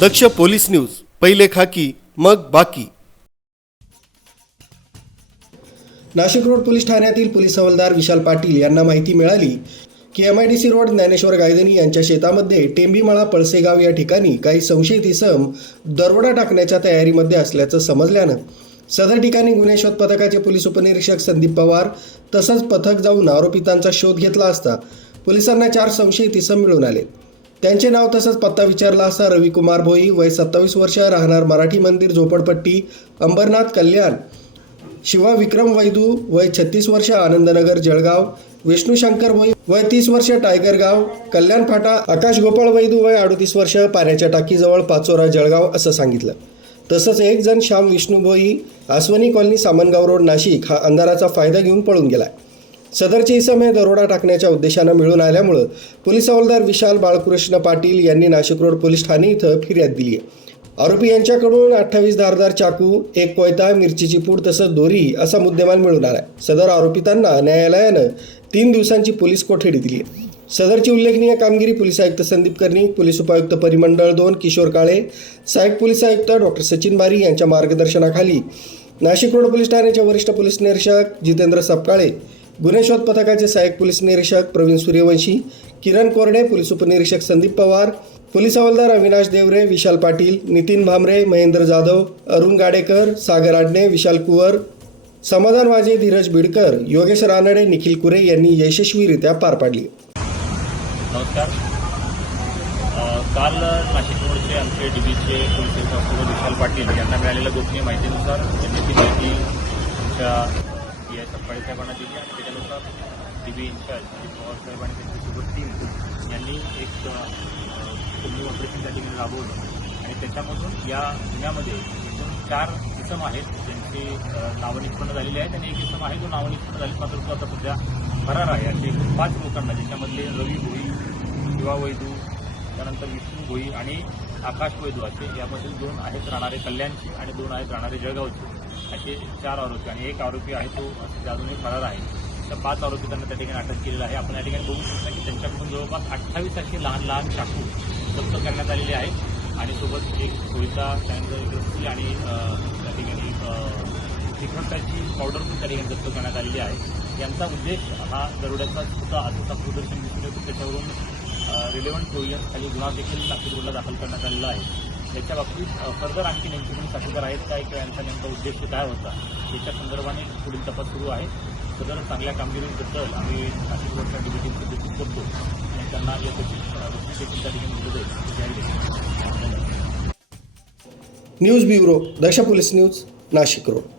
दक्ष police news पहिले खाकी मग बाकी. नाशिक रोड पोलीस ठाण्यातील पोलीस हवालदार विशाल पाटील यांना माहिती मिळाली की M I D C road Dnyaneshwar Gaidhani यांच्या शेतामध्ये टेंबीमाळा पळसेगाव या ठिकाणी काही संशयित इसम दरोडा टाकण्याच्या तयारीमध्ये असल्याचं समजल्यानं सदर ठिकाणी गुन्हे शोध पथकाचे पोलीस उपनिरीक्षक संदीप पवार तसंच पथक जाऊन आरोपितांचा शोध घेतला असता पोलिसांना चार संशयित इसम मिळून आले. त्यांचे नाव तसंच पत्ता विचारला असता रविकुमार भोई वय सत्तावीस वर्ष राहणार मराठी मंदिर झोपडपट्टी अंबरनाथ कल्याण. शिवा विक्रम वैदू वय छत्तीस वर्ष आनंदनगर जळगाव. विष्णू शंकर भोई वय तीस वर्ष टायगर गाव. कल्याण फाटा आकाश गोपाळ वैदू वय अडतीस वर्ष पाण्याच्या टाकीजवळ पाचोरा जळगाव असं सांगितलं. तसंच एक जण श्याम विष्णू भोई आसवनी कॉलनी सामनगाव रोड नाशिक. हा अंधाराचा फायदा घेऊन पळून गेलाय. सदरचे समय दरोडा टाकण्याच्या उद्देशानं मिळून आल्यामुळं पोलीस हवालदार विशाल बाळकृष्ण पाटील यांनी नाशिक रोड पोलीस ठाणे इथं फिर्याद दिली आहे. आरोपी यांच्याकडून अठ्ठावीस धारदार चाकू एक कोयता मिरचीची पूड तसंच दोरी असा मुद्देमाल मिळून आला सदर आरोपितांना न्यायालयानं तीन दिवसांची पोलीस कोठडी दिली आहे. सदरची उल्लेखनीय कामगिरी पोलीस आयुक्त संदीप कर्णिक पोलीस उपायुक्त परिमंडळ दोन किशोर काळे सहाय्यक पोलीस आयुक्त डॉक्टर सचिन बारी यांच्या मार्गदर्शनाखाली नाशिक रोड पोलीस ठाण्याचे वरिष्ठ पोलीस निरीक्षक जितेंद्र सपकाळे गुन्हे शोध पथकाचे सहाय्यक पोलीस निरीक्षक प्रवीण सूर्यवंशी किरण कोरडे पोलीस उपनिरीक्षक संदीप पवार पोलीस हवालदार अविनाश देवरे विशाल पाटील नितीन भामरे महेंद्र जाधव अरुण गाडेकर सागर आडणे विशाल कुवर समाधान वाजे धीरज बिडकर योगेश रानडे निखिल कुरे यांनी यशस्वीरित्या पार पाडली. नमस्कार. काल नाशिक रोडचे आमचे डीबीचे पोलीस विशाल पाटील यांना मिळालेल्या गोपनीय माहितीनुसार त्यांनी ती माहिती आमच्या पी सप्पाळे साहेबांना दिली आणि त्याच्यानुसार D B incharge Ajit Pawar साहेब आणि त्यांच्यासोबत टीम यांनी एक कुंभी ऑपरेशन त्या ठिकाणी राबवलं आणि त्याच्यामधून या गुन्ह्यामध्ये एकूण चार इसम आहेत ज्यांची अ, नावं निष्पन्न झालेली आहेत आणि एक इसम आहे जो नावं निष्पन्न झाली मात्र तो आता सध्या फरार आहे. असे एकूण पाच लोकांना ज्याच्यामधले रवी भोई शिवा वैदू त्यानंतर विष्णू भोई आणि आकाश वैदू असे यामधील दोन आहेत राहणारे कल्याणचे आणि दोन आहेत राहणारे जळगावचे. असे चार आरोपी आणि एक आरोपी आहे तो अजून अजूनही फरार आहे. त्या पाच आरोपी त्यांना त्या ठिकाणी अटक केलेलं आहे. आपण या ठिकाणी बघू शकता की त्यांच्याकडून जवळपास अठ्ठावीस असे लहान लहान चाकू जप्त करण्यात आलेले आहेत आणि सोबत एक कोयता त्यानंतर रस्सी आणि त्या ठिकाणी श्रीखंडाची पावडर पण त्या ठिकाणी जप्त करण्यात आलेली आहे. यांचा उद्देश हा दरोड्याचा सुद्धा असं प्रदर्शन दिसून येतो. त्याच्यावरून रिलेव्हंट प्रोविजन खाली गुन्हा देखील नागपूरला रोडला दाखल करण्यात आलेला आहे. याच्या बाबतीत फर्दर आणखी नेमके कोणी साक्षीदार आहेत काय किंवा यांचा नेमका उद्देश काय होता याच्या संदर्भाने पुढील तपास सुरू आहे. सदर चांगल्या कामगिरीबद्दल आम्ही नाशिक रोडच्या डिबिटीचं सूचित करतो आणि त्यांना यासाठी त्या ठिकाणी दिलं जाईल news bureau Daksh police news Nashik road.